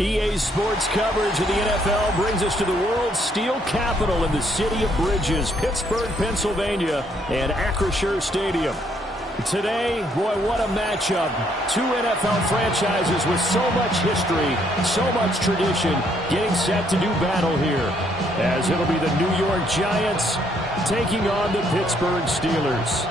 EA Sports coverage of the NFL brings us to the world's steel capital in the city of Bridges, Pittsburgh, Pennsylvania, and Acrisure Stadium. Today, boy, what a matchup. Two NFL franchises with so much history, so much tradition, getting set to do battle here, as it'll be the New York Giants taking on the Pittsburgh Steelers.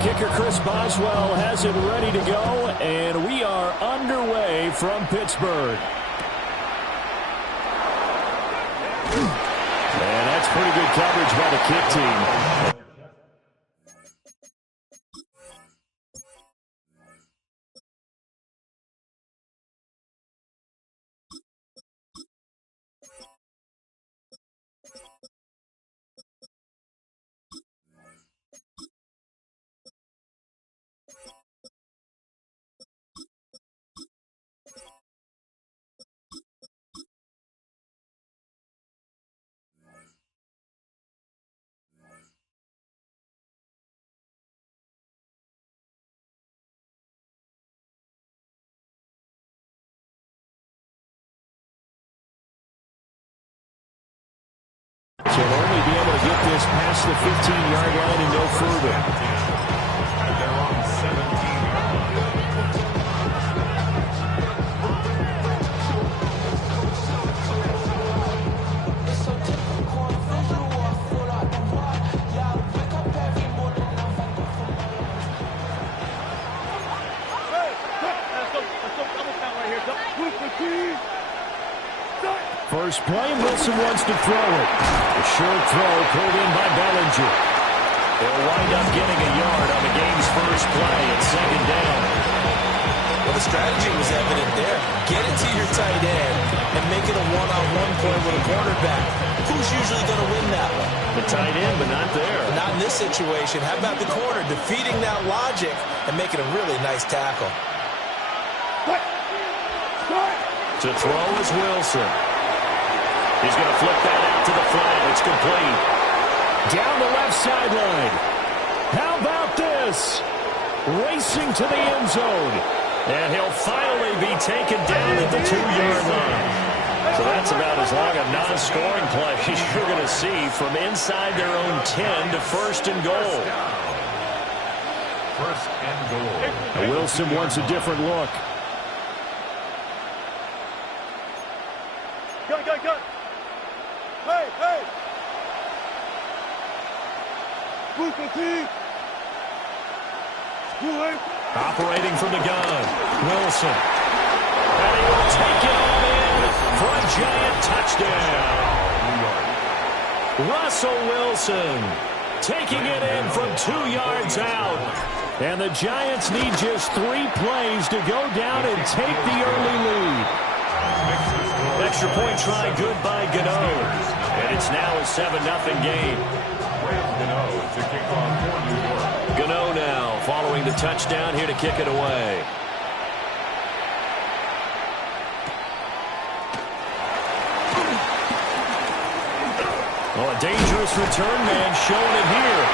Kicker Chris Boswell has it ready to go, and we are underway from Pittsburgh. And that's pretty good coverage by the kick team. So they'll only be able to get this past the 15-yard line and no further. They're on 17-yard First play, Wilson wants to throw it. A short throw pulled in by Bellinger. They'll wind up getting a yard on the game's first play at second down. Well, the strategy was evident there. Get it to your tight end and make it a one-on-one play with a cornerback. Who's usually going to win that one? The tight end, but not there. Not in this situation. How about the corner defeating that logic and making a really nice tackle? To throw is Wilson. He's going to flip that out to the flat. It's complete. Down the left sideline. How about this? Racing to the end zone. And he'll finally be taken down at the 2-yard line. So that's about as long a non-scoring play as you're going to see from inside their own 10 to first and goal. First and goal. Now Wilson wants a different look. Go. Hey. Operating from the gun, Wilson. And he will take it all in for a Giant touchdown. Russell Wilson taking it in from 2 yards out. And the Giants need just 3 plays to go down and take the early lead. Extra point try good by Gano. And it's now a 7-0 game. Gano to kick off for New York. Gano now following the touchdown here to kick it away. Well, a dangerous return man showing it here.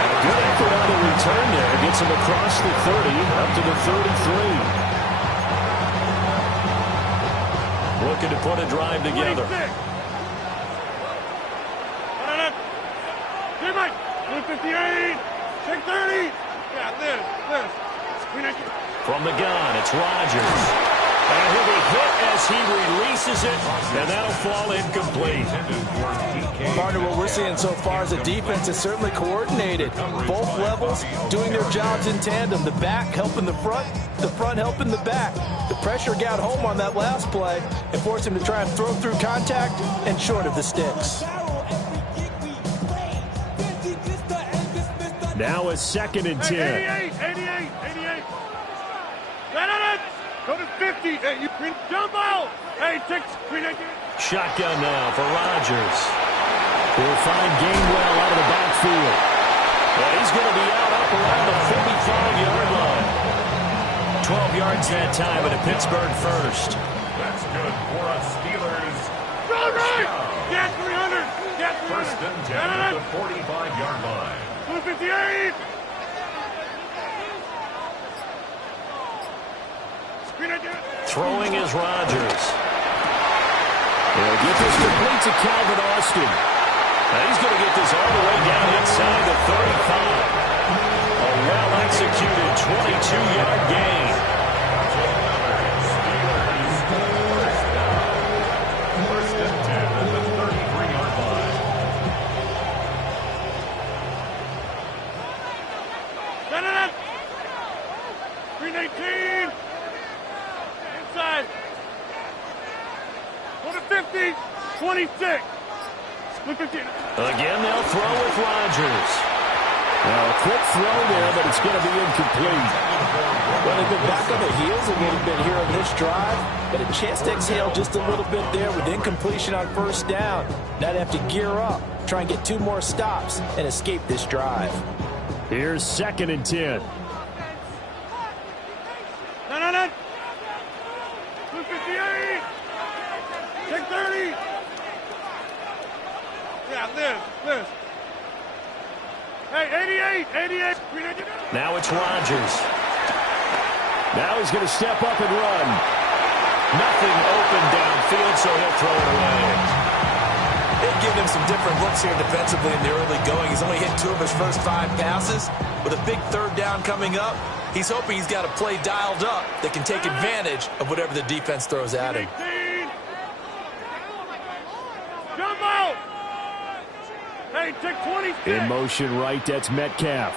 And a good effort on the return there. Gets him across the 30 up to the 33. Looking to put a drive together. 58, 630. Yeah, this. From the gun, it's Rodgers. And he'll be hit as he releases it, and that'll fall incomplete. Partner, what we're seeing so far is a defense is certainly coordinated. Both levels doing their jobs in tandem. The back helping the front helping the back. The pressure got home on that last play and forced him to try and throw through contact and short of the sticks. Now a 2nd and 10. 88. Get it. Go to 50. Hey, you jump out. Hey, Shotgun now for Rodgers. He'll find Gainwell out of the backfield. And he's going to be out up around the 45-yard line. 12 yards that time, and a Pittsburgh first. That's good for us Steelers. Go right! Get 300! Get 300! First and 10 at the 45-yard line. 258! Throwing is Rodgers. He'll get this complete to Calvin Austin. Now he's going to get this all the way down inside the 35. A well-executed 22-yard gain. First and 10 at the 33-yard line. Send it up! 319! Inside! Go to 50! 26! Again, they'll throw with Rodgers. Now, a quick throw there, but it's going to be incomplete. Well, they've been back on their heels a little bit here on this drive, but a chance to exhale just a little bit there with incompletion on first down. Now they have to gear up, try and get 2 more stops, and escape this drive. Here's 2nd and 10. No. 258! 630! Yeah, this. Hey, 88! Now it's Rodgers. Now he's going to step up and run. Nothing open downfield, so he'll throw it away. They've given him some different looks here defensively in the early going. He's only hit 2 of his first 5 passes. With a big 3rd down coming up, he's hoping he's got a play dialed up that can take advantage of whatever the defense throws at him. Jump out! Hey, take 26! In motion right, that's Metcalf.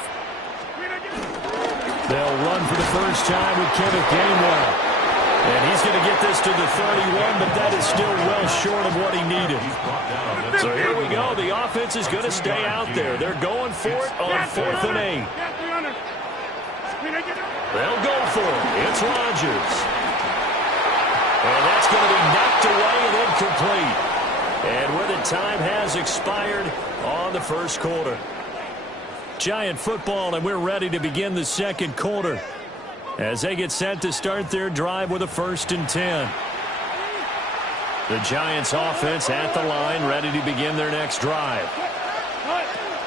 They'll run for the first time with Kenneth Gainwell. And he's going to get this to the 31, but that is still well short of what he needed. So here we go. The offense is going to stay out there. They're going for it on 4th and 8. They'll go for it. It's Rodgers. And that's going to be knocked away and incomplete. And with it, time has expired on the first quarter. Giant football, and we're ready to begin the second quarter as they get set to start their drive with a 1st and 10. The Giants offense at the line, ready to begin their next drive.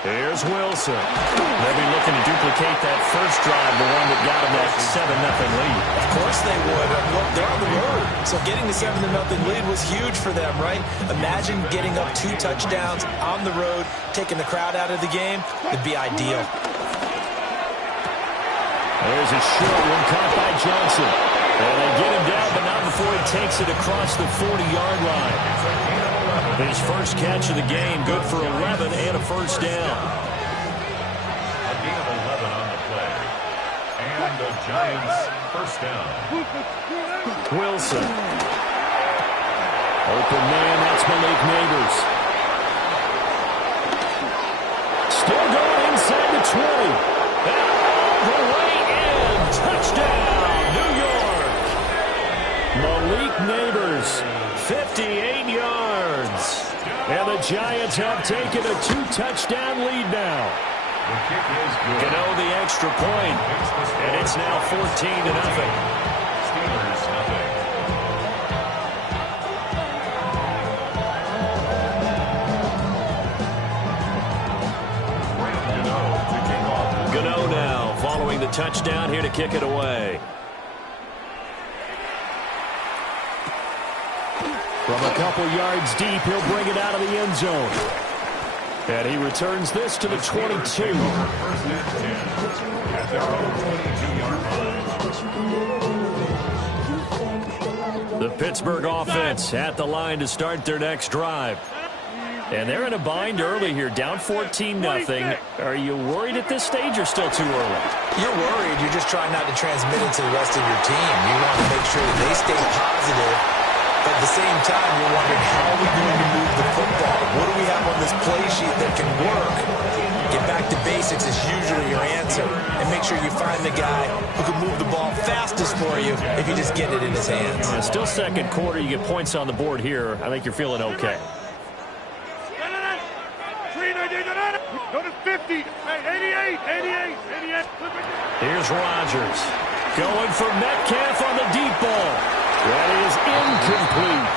Here's Wilson. They'll be looking to duplicate that first drive, the one that got them that 7-0 lead. Of course they would. Look, they're on the road. So getting the 7-0 lead was huge for them, right? Imagine getting up 2 touchdowns on the road, taking the crowd out of the game. It'd be ideal. There's a short one caught by Johnson. And they get him down, but not before he takes it across the 40-yard line. His first catch of the game, good for 11 and a first down. A gain of 11 on the play. And the Giants first down. Wilson. Open man, that's Malik Neighbors. Still going inside the 20. And all the way in. Touchdown, New York. Malik Neighbors, 58 yards. And the Giants have taken a 2-touchdown lead now. The kick is good. Gano the extra point. And it's now 14-0. Steelers nothing. Gano to kick off. Gano now following the touchdown here to kick it away. From a couple yards deep, he'll bring it out of the end zone. And he returns this to the 22. First and 10 at their own 22-yard line. The Pittsburgh offense at the line to start their next drive. And they're in a bind early here, down 14-0. Are you worried at this stage or still too early? You're worried. You're just trying not to transmit it to the rest of your team. You want to make sure that they stay positive. But at the same time, you're wondering, how are we going to move the football? What do we have on this play sheet that can work? Get back to basics is usually your answer. And make sure you find the guy who can move the ball fastest for you if you just get it in his hands. Still second quarter. You get points on the board here. I think you're feeling okay. Go to 50. 88. Here's Rodgers. Going for Metcalf on the deep ball. That is incomplete.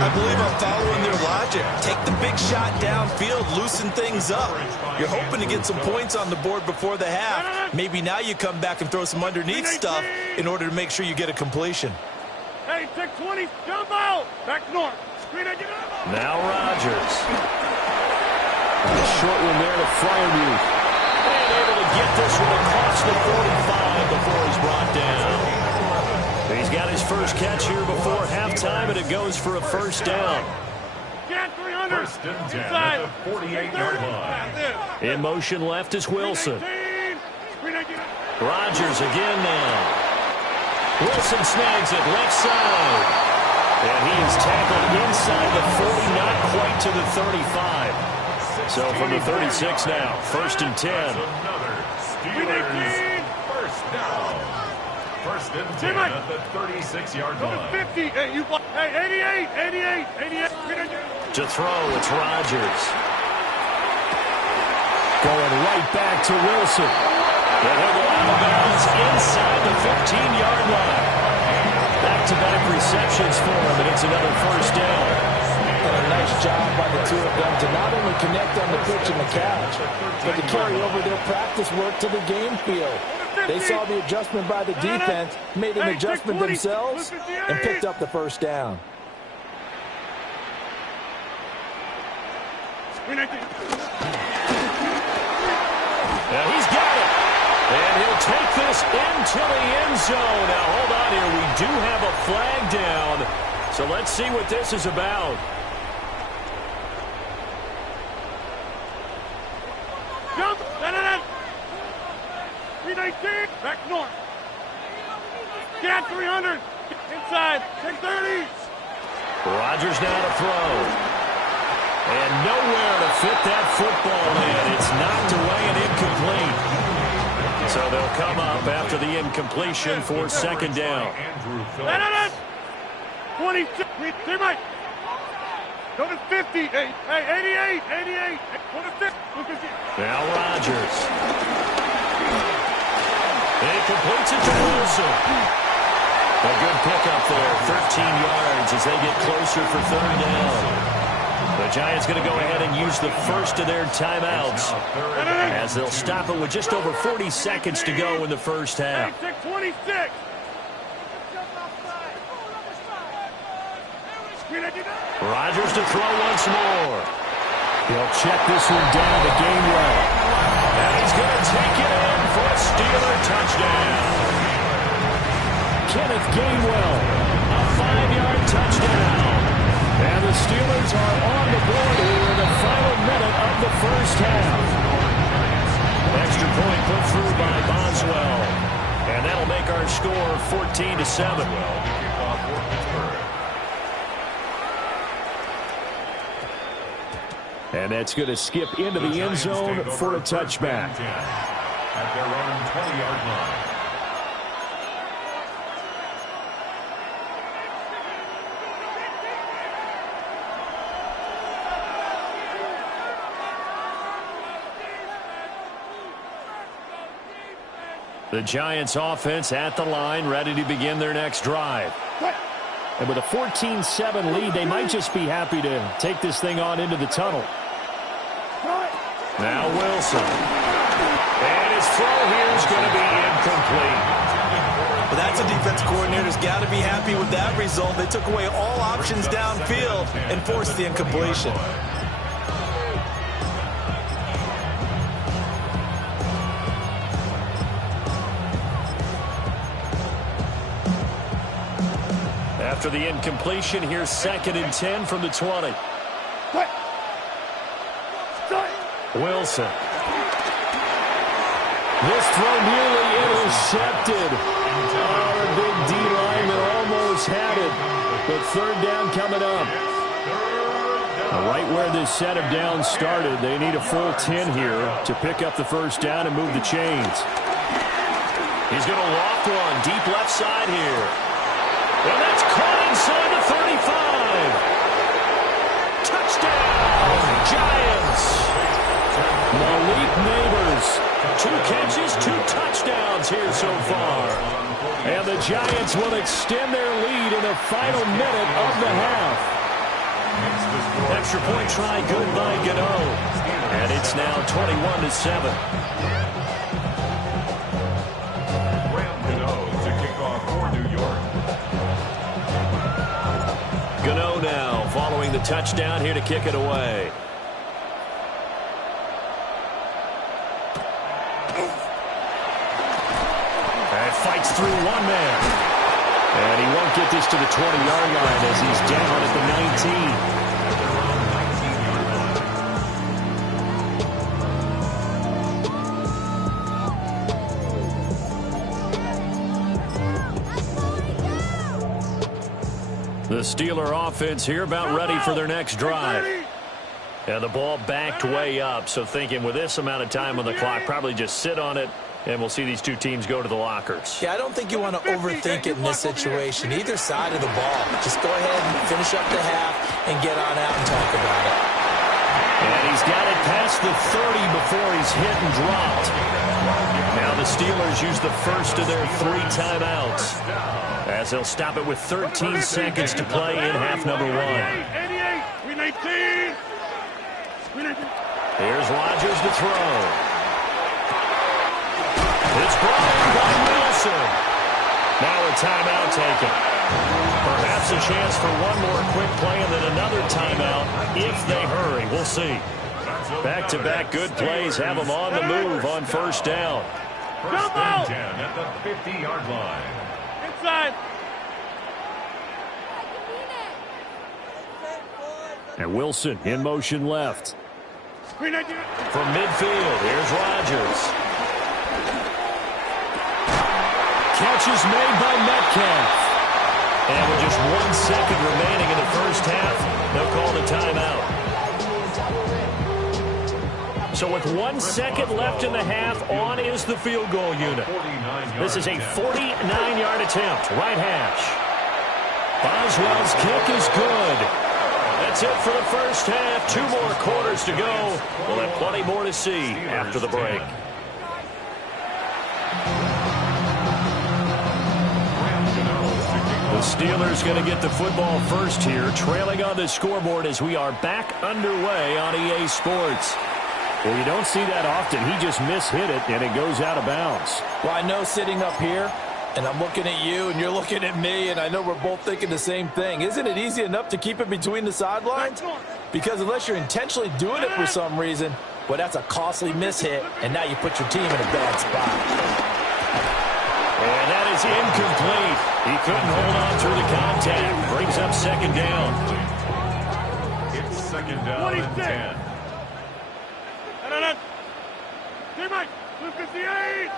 I believe I'm following their logic. Take the big shot downfield, loosen things up. You're hoping to get some points on the board before the half. Maybe now you come back and throw some underneath stuff in order to make sure you get a completion. Hey, take 20, jump out. Back north. Now Rodgers. A short one there to Freiermuth. And able to get this one across the 45 before he's brought down. He's got his first catch here before halftime, and it goes for a first down. First and 10 at the 48-yard line. In motion left is Wilson. Rodgers again now. Wilson snags it left side. And he is tackled inside the 40, not quite to the 35. So from the 36 now, first and 10. Another Steelers first down. First and 10 at the 36-yard line. 50. Hey, 88. To throw, it's Rodgers. Going right back to Wilson. And he'll go out of bounds inside the 15-yard line. Back-to-back receptions for him, and it's another first down. And a nice job by the two of them to not only connect on the pitch and the couch, but to carry over their practice work to the game field. They saw the adjustment by the defense, made an adjustment themselves, and picked up the first down. Now he's got it. And he'll take this into the end zone. Now, hold on here. We do have a flag down. So let's see what this is about. Jump. 319. Back north. Get 300. Inside. Take 30. Rodgers now to throw. And nowhere to fit that football in. It's knocked away and incomplete. So they'll come up after the incompletion for second down. 26. Go to 50. Hey, 88. Go to 50. Now Rodgers. And he completes it to Wilson. A good pickup there. 13 yards as they get closer for third down. The Giants going to go ahead and use the first of their timeouts as they'll stop it with just over 40 seconds to go in the first half. 26. Rodgers to throw once more. He'll check this one down to Gainwell. And he's going to take it in for a Steeler touchdown. Kenneth Gainwell, a 5-yard touchdown. And the Steelers are on the board here in the final minute of the first half. Extra point put through by Boswell. And that'll make our score 14-7. And that's going to skip into the end zone for a touchback. At their own 20-yard line. The Giants offense at the line, ready to begin their next drive. And with a 14-7 lead, they might just be happy to take this thing on into the tunnel. Now Wilson. And his throw here is going to be incomplete. But that's a defense coordinator's got to be happy with that result. They took away all options downfield and forced the incompletion. After the incompletion, here's second and 10 from the 20. Wilson. This throw nearly intercepted. Oh, the big D lineman almost had it. But third down coming up. Right where this set of downs started, they need a full 10 here to pick up the first down and move the chains. He's going to loft one deep left side here. And that's caught inside the 35. Touchdown, Giants. Malik Neighbors 2 catches, 2 touchdowns here so far. And the Giants will extend their lead in the final minute of the half. Extra point try good by Gano. And it's now 21-7. Graham Gano to kick off for New York. Gano now following the touchdown here to kick it away. And fights through one man. And he won't get this to the 20-yard line as he's down at the 19. The Steeler offense here about ready for their next drive. And the ball backed way up, so thinking with this amount of time on the clock, probably just sit on it, and we'll see these two teams go to the lockers. Yeah, I don't think you want to overthink it in this situation. Either side of the ball. Just go ahead and finish up the half and get on out and talk about it. And he's got it past the 30 before he's hit and dropped. Now the Steelers use the first of their 3 timeouts, as they'll stop it with 13 seconds to play in half number 1. 88, 319. Here's Rodgers to throw. It's brought in by Wilson. Now a timeout taken. Perhaps a chance for one more quick play and then another timeout if they hurry. We'll see. Back-to-back good plays have them on the move on first down. First and 10 at the 50-yard line. Inside. And Wilson in motion left. 319. From midfield, here's Rodgers. Catch is made by Metcalf. And with just 1 second remaining in the first half, they'll call the timeout. So with 1 second left in the half, on is the field goal unit. This is a 49-yard attempt, right hash. Boswell's kick is good. That's it for the first half. 2 more quarters to go. We'll have plenty more to see after the break. The Steelers going to get the football first here, trailing on the scoreboard as we are back underway on EA Sports. Well, you don't see that often. He just mishit it, and it goes out of bounds. Well, I know sitting up here, and I'm looking at you, and you're looking at me, and I know we're both thinking the same thing. Isn't it easy enough to keep it between the sidelines? Because unless you're intentionally doing it for some reason, well, that's a costly mishit, and now you put your team in a bad spot. And that is incomplete. He couldn't hold on through the contact. Brings up second down. It's second down and 10. Teammate, 258.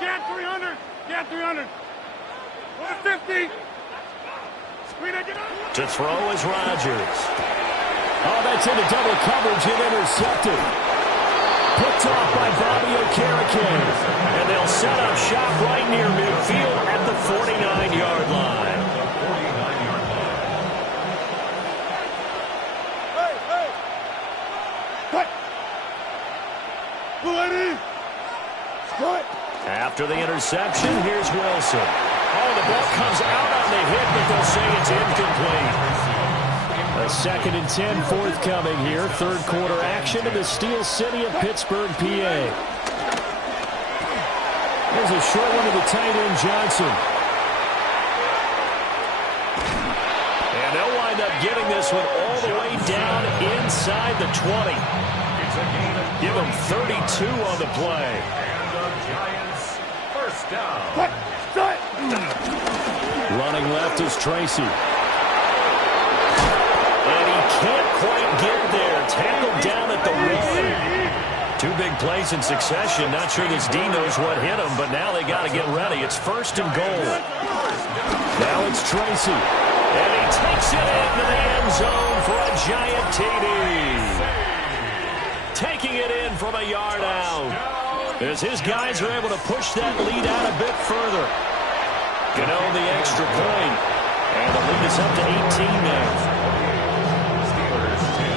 Get 300. Get 300. 150. To throw is Rodgers. Oh, that's into double coverage and intercepted. Picked off by Bobby Okereke. And they'll set up shop right near midfield at the 49-yard line. Hey! Cut! Cut! After the interception, here's Wilson. Oh, the ball comes out on the hit, but they'll say it's incomplete. A 2nd and 10 forthcoming here. Third quarter action in the Steel City of Pittsburgh, PA. There's a short one to the tight end, Johnson. And they'll wind up getting this one all the way down inside the 20. Give them 32 on the play. And the Giants first down. Running left is Tracy. And he can't quite get there. Tackled down at the 1. 2 big plays in succession. Not sure this D knows what hit him, but now they got to get ready. It's 1st and goal. Now it's Tracy. And he takes it into the end zone for a giant TD. Taking it in from a yard out. As his guys are able to push that lead out a bit further. Gano the extra point. And the lead is up to 18 now. Steelers 10.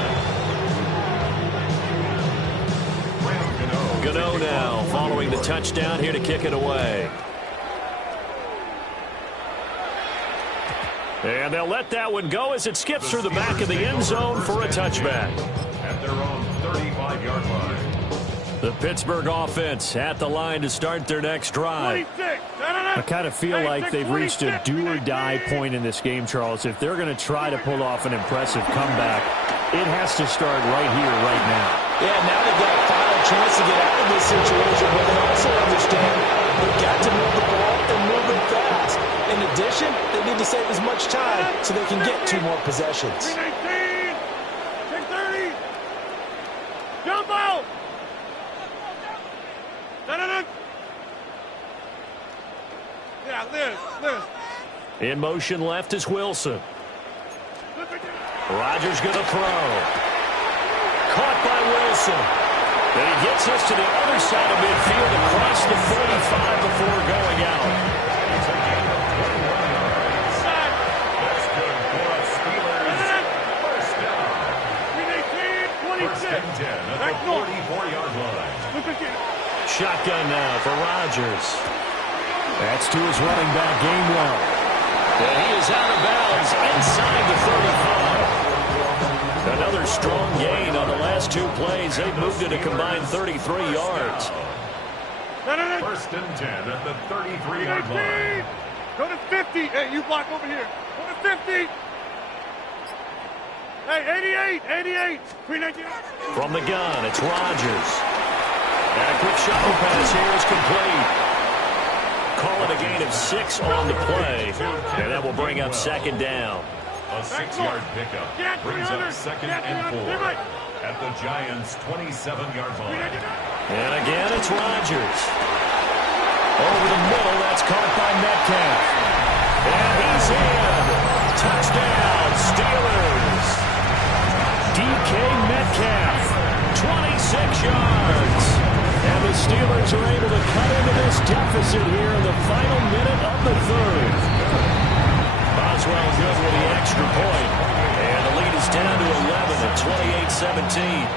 Graham Gano Gano now following the touchdown here to kick it away. And they'll let that one go as it skips through the back of the end zone for a touchback. At their own 35-yard line. The Pittsburgh offense at the line to start their next drive. I kind of feel like they've reached a do-or-die point in this game, Charles. If they're going to try to pull off an impressive comeback, it has to start right here, right now. Yeah, now they've got a final chance to get out of this situation, but they also understand they've got to move the ball and move it fast. In addition, they need to save as much time so they can get 2 more possessions. 319, 630, jump out. Yeah, Liz. In motion left is Wilson. Rodgers going to throw. Caught by Wilson. And he gets us to the other side of midfield across the 45 before going out. That's good for a Steelers first down. 26. First and 10 at the 44-yard line. Shotgun now for Rodgers. That's to his running back, Gainwell. And he is out of bounds inside the 35. Another strong gain on the last 2 plays. They've moved it a combined 33 yards. First and 10 at the 33-yard line. Go to 50. Hey, you block over here. Go to 50. Hey, 88. 319. From the gun, it's Rodgers. And a quick shuttle pass here is complete. Call it a gain of 6 on the play. And that will bring up second down. A 6-yard pickup brings up second and 4 at the Giants' 27-yard line. And again, it's Rodgers. Over the middle, that's caught by Metcalf. And he's in. Touchdown, Steelers. DK Metcalf, 26 yards. And the Steelers are able to cut into this deficit here in the final minute of the third. Boswell good with the extra point. And the lead is down to 11 at 28-17.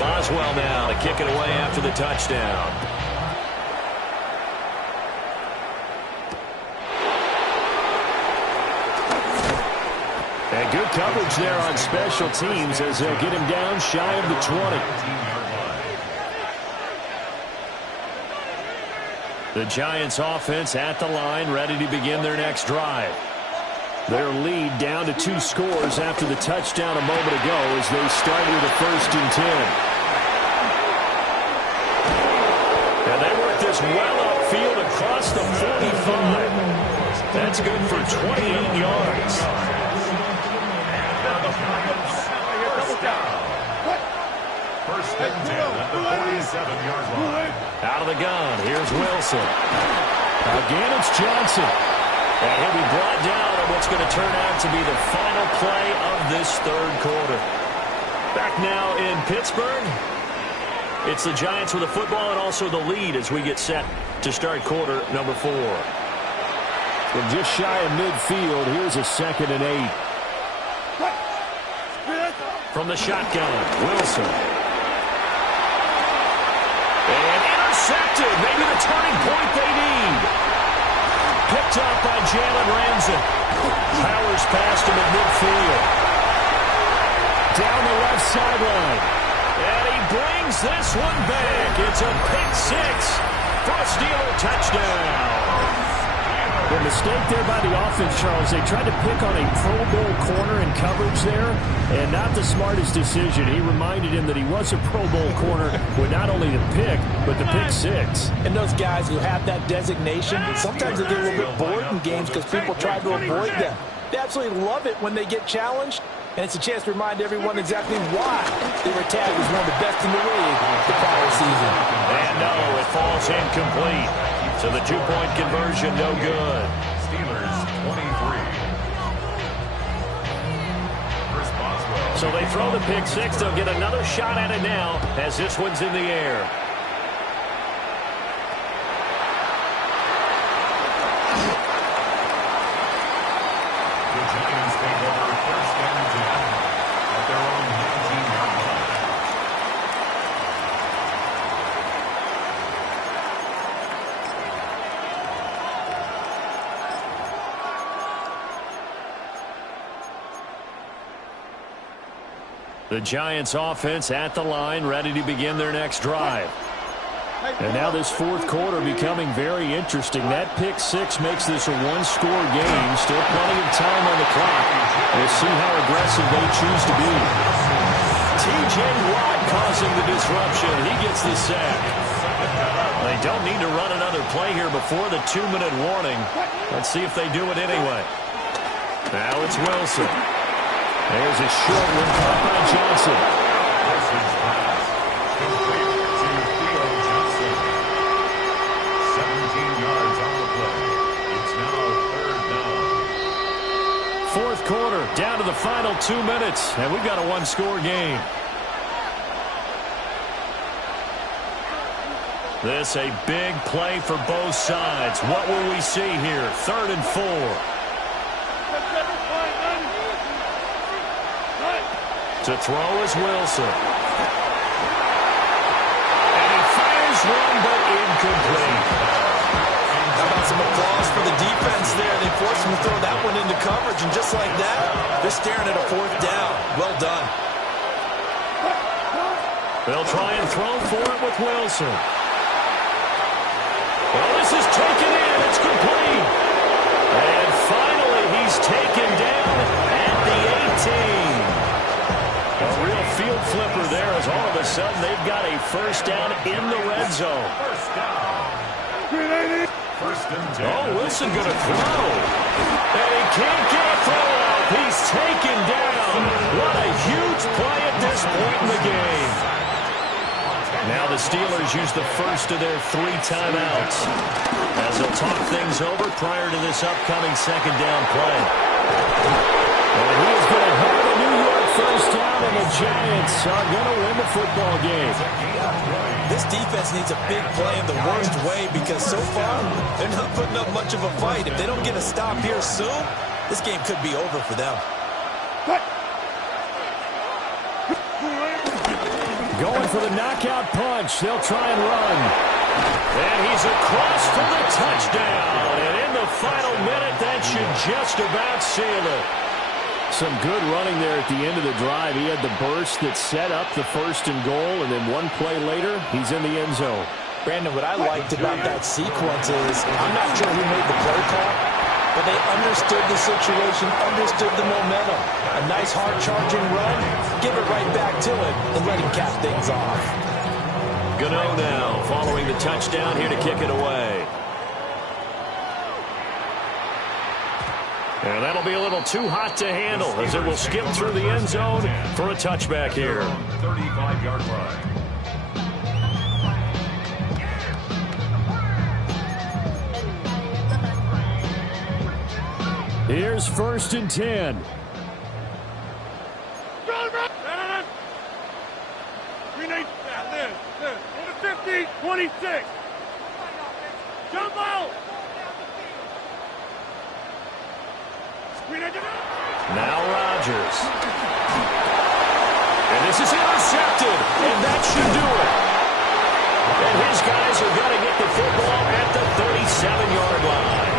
Boswell now to kick it away after the touchdown. And good coverage there on special teams as they'll get him down shy of the 20. The Giants offense at the line, ready to begin their next drive. Their lead down to 2 scores after the touchdown a moment ago as they start with a 1st and 10. And they work this well upfield across the 45. That's good for 28 yards. First and 10 at the 47-yard line. Out of the gun, here's Wilson. Again, it's Johnson. And he'll be brought down on what's going to turn out to be the final play of this third quarter. Back now in Pittsburgh. It's the Giants with the football and also the lead as we get set to start quarter number 4. From just shy of midfield, here's a 2nd and 8. From the shotgun, Wilson. And intercepted. Maybe the turning point they need. Picked up by Jalen Ramsey. Powers past him at midfield. Down the left sideline. And he brings this one back. It's a pick 6 for a Steeler touchdown. The mistake there by the offense, Charles, they tried to pick on a Pro Bowl corner in coverage there, and not the smartest decision. He reminded him that he was a Pro Bowl corner with not only the pick, but the pick 6. And those guys who have that designation, sometimes they get a little bit bored in games because people try to avoid them. They absolutely love it when they get challenged, and it's a chance to remind everyone exactly why they were tagged as one of the best in the league the prior season. And no, it falls incomplete. So the 2-point conversion, no good. Steelers 23. Chris Boswell. So they throw the pick 6. They'll get another shot at it now as this one's in the air. The Giants take over first and 10 at their own 19-yard line. The Giants offense at the line, ready to begin their next drive. And now this fourth quarter becoming very interesting. That pick six makes this a one-score game. Still plenty of time on the clock. We'll see how aggressive they choose to be. T.J. Watt causing the disruption. He gets the sack. They don't need to run another play here before the 2-minute warning. Let's see if they do it anyway. Now it's Wilson. There's a short one caught by Johnson. Fourth quarter, down to the final 2 minutes, and we've got a one-score game. This a big play for both sides. What will we see here? 3rd and 4. To throw is Wilson. And he fires one, but incomplete. How about some applause for the defense there? They forced him to throw that one into coverage, and just like that, they're staring at a 4th down. Well done. They'll try and throw for it with Wilson. Well, this is taken in. It's complete. And finally, he's taken down at the 18. A real field flipper there as all of a sudden they've got a first down in the red zone. Oh, Wilson going to throw. And he can't get a throw off. He's taken down. What a huge play at this point in the game. Now the Steelers use the first of their 3 timeouts as they'll talk things over prior to this upcoming 2nd down play. And he is going to have a New York first down, and the Giants are going to win the football game. This defense needs a big play in the worst way because so far they're not putting up much of a fight. If they don't get a stop here soon, this game could be over for them. Going for the knockout punch. They'll try and run. And he's across for the touchdown. And in the final minute, that should just about seal it. Some good running there at the end of the drive. He had the burst that set up the 1st and goal, and then one play later, he's in the end zone. Brandon, what I liked about that sequence is I'm not sure who made the play call, but they understood the situation, understood the momentum. A nice hard-charging run, give it right back to him, and let him cap things off. Gano now following the touchdown here to kick it away. And that'll be a little too hot to handle as it will skip through the end zone for a touchback here. 35-yard line. Here's 1st and 10. On the 50, 26. Jump out. Now Rodgers. And this is intercepted. And that should do it. And his guys are going to get the football at the 37-yard line.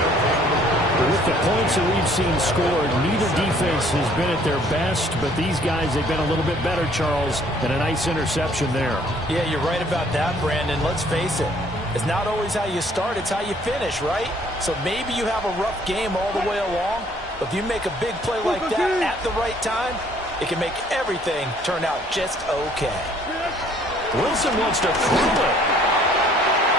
With the points that we've seen scored, neither defense has been at their best, but these guys, they've been a little bit better, Charles, and a nice interception there. Yeah, you're right about that, Brandon. Let's face it. It's not always how you start, it's how you finish, right? So maybe you have a rough game all the way along, but if you make a big play like that at the right time, it can make everything turn out just okay. Wilson wants to throw it.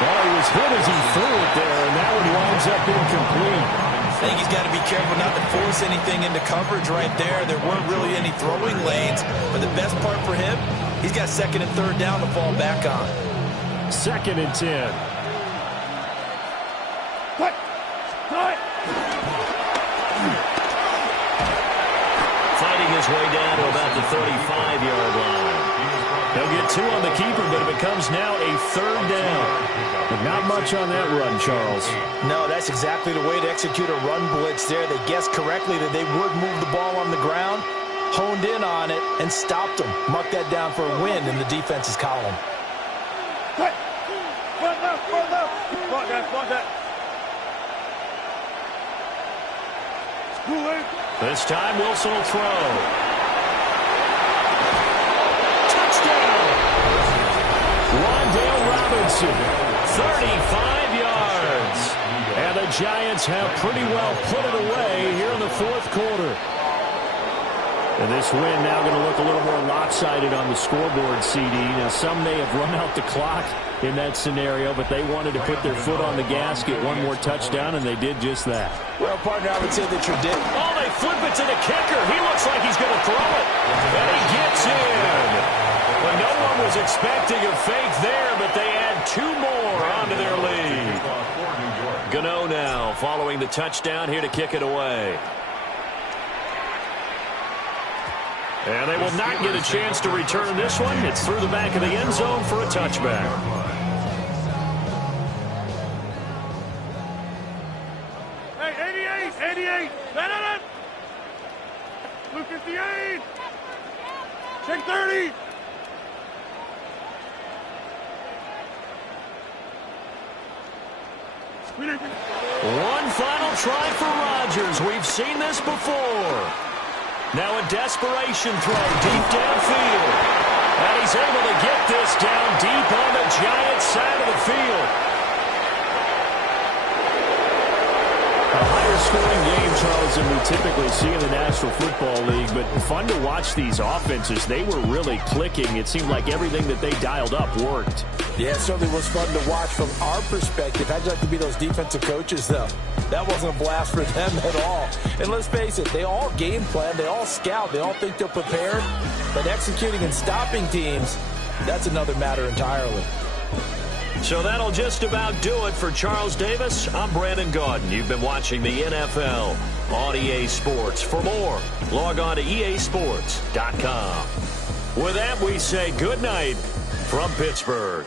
Well, he was hit as he threw it there, and that one winds up incomplete. I think he's got to be careful not to force anything into coverage right there. There weren't really any throwing lanes, but the best part for him, he's got 2nd and 3rd down to fall back on. 2nd and 10. Fighting his way down to about the 35-yard line. He'll get 2 on the keeper, but it becomes now a 3rd down. But not much on that run, Charles. No, that's exactly the way to execute a run blitz there. They guessed correctly that they would move the ball on the ground, honed in on it, and stopped them. Mark that down for a win in the defense's column. This time Wilson will throw. Wilson, 35 yards. And the Giants have pretty well put it away here in the fourth quarter. And this win now going to look a little more lopsided on the scoreboard, CD. Now, some may have run out the clock in that scenario, but they wanted to put their foot on the gas, get one more touchdown, and they did just that. Well, partner, I would say the tradition. Oh, they flip it to the kicker. He looks like he's going to throw it. And he gets in. But no one was expecting a fake there, but they add two more onto their lead. Gano now following the touchdown here to kick it away. And they will not get a chance to return this one. It's through the back of the end zone for a touchback. Hey, 88. Let it. Blue 58. Check 30. One final try for Rodgers. We've seen this before. Now a desperation throw deep downfield. And he's able to get this down deep on the Giants side of the field. A higher scoring game, Charles, than we typically see in the National Football League, but fun to watch these offenses. They were really clicking. It seemed like everything that they dialed up worked. Yeah, it certainly was fun to watch from our perspective. How'd you like to be those defensive coaches, though? That wasn't a blast for them at all. And let's face it, they all game plan, they all scout, they all think they're prepared. But executing and stopping teams, that's another matter entirely. So that'll just about do it for Charles Davis. I'm Brandon Gaudin. You've been watching the NFL on EA Sports. For more, log on to easports.com. With that, we say good night from Pittsburgh.